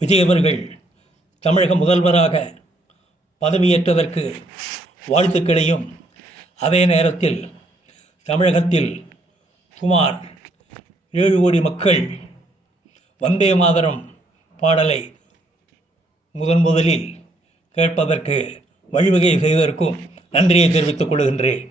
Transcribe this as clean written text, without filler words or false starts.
விஜய் அவர்கள் தமிழக முதல்வராக பதவியேற்றதற்கு வாழ்த்துக்களையும், அதே நேரத்தில் தமிழகத்தில் சுமார் 7 கோடி மக்கள் வந்தே மாதரம் பாடலை முதலில் கேட்பதற்கு வழிவகை செய்வதற்கும் நன்றியை தெரிவித்துக் கொள்கின்றேன்.